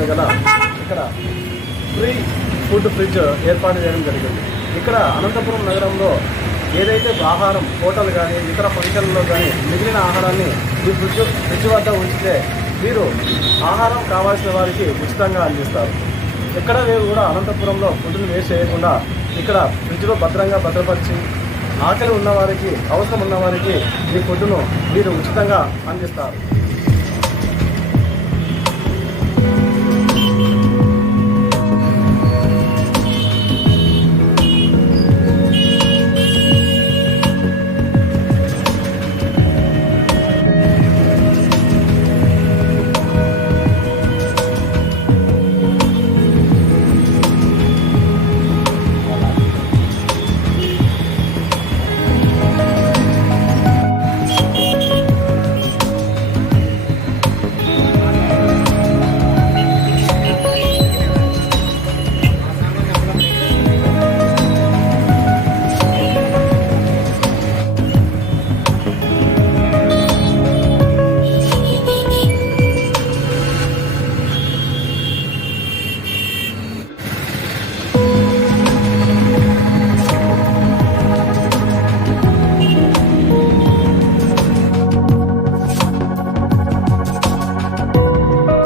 వద్ద గల ఇక్కడ ఫ్రీ ఫుడ్ ఫ్రిడ్జ్ ఏర్పాటు చేయడం జరిగింది. ఇక్కడ అనంతపురం నగరంలో ఏదైతే ఆహారం హోటల్ కానీ ఇతర ఫంక్షన్లలో కానీ మిగిలిన ఆహారాన్ని ఈ ఫ్రిడ్జ్ వద్ద ఉంచితే వీరు ఆహారం కావాల్సిన వారికి ఉచితంగా అందిస్తారు. ఎక్కడ వీరు కూడా అనంతపురంలో ఫుడ్ని వేస్ట్ చేయకుండా ఇక్కడ ఫ్రిడ్జ్లో భద్రపరిచి ఆకలి ఉన్నవారికి అవసరం ఉన్నవారికి ఈ ఫుడ్ను వీరు ఉచితంగా అందిస్తారు.